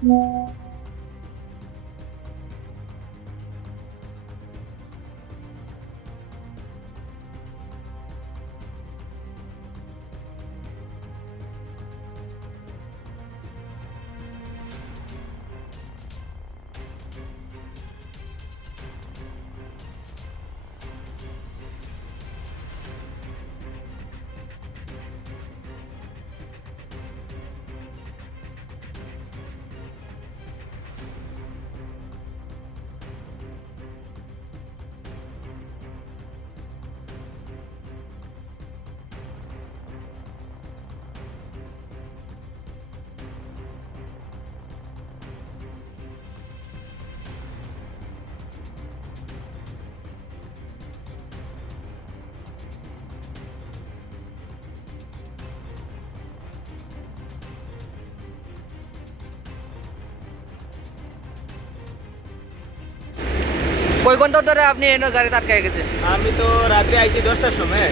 কই ঘন্টা ধরে আপনি এনে গাড়িতে আটকায় গেছেন? আমি তো রাত্রে আইছি 10টার সময়,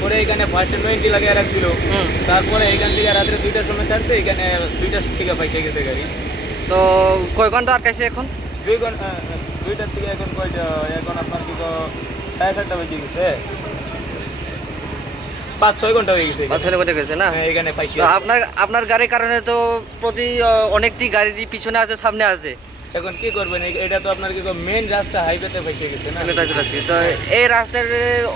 পরে এখানে ফার্স্টে 90 লাগিয়ে রাখছিল, তারপরে এখান থেকে রাত্রে 2টার সময় ছাড়ছে, এখানে 2টার থেকে পয়সা গেছে গাড়ি। তো কয় ঘন্টা আটকাইছে এখন? 2 ঘন্টা, 2টার থেকে এখন কয়টা, এখন আপনার কি 7:30 বেজে গেছে, 5-6 ঘন্টা হয়ে গেছে। 5-6 ঘন্টা গেছে না? হ্যাঁ, এখানে পয়সা। তো আপনার গাড়ির কারণে তো প্রতি অনেকটি গাড়ি পিছনে আছে, সামনে আছে। এখন কি করবেন, এটা তো আপনার কি মেইন রাস্তা, হাইওয়েতে পয়সা গেছে না। তো এই রাস্তার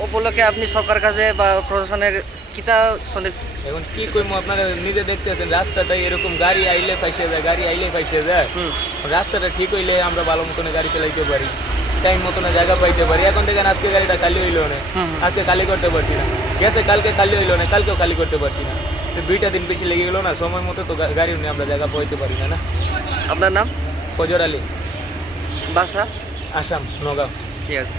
উপলক্ষে আপনি সরকার কাছে বা প্রশাসনের কিতা সন্দেশ? এখন কি করবো, আপনারা নিজে দেখতেছেন রাস্তাটা এরকম, গাড়ি আইলে পয়সা যায়, গাড়ি আইলে পয়সা যায়। রাস্তাটা ঠিক হইলে আমরা ভালো মতন গাড়ি চালাইতে পারি, টাইম মতন জায়গা পাইতে পারি। এখন দেখেন আজকে গাড়িটা খালি হইলো না, আজকে খালি করতে পারছি না, গেছে কালকে খালি হইলো না, কালকেও খালি করতে পারছি না। 2টা দিন বেশি লেগে গেলো না, সময় মতো তো গাড়ি নিয়ে আমরা জায়গা পাইতে পারি না। আপনার নাম? ফজর আলী, বাসা? আসাম, নগাঁও। ঠিক আছে।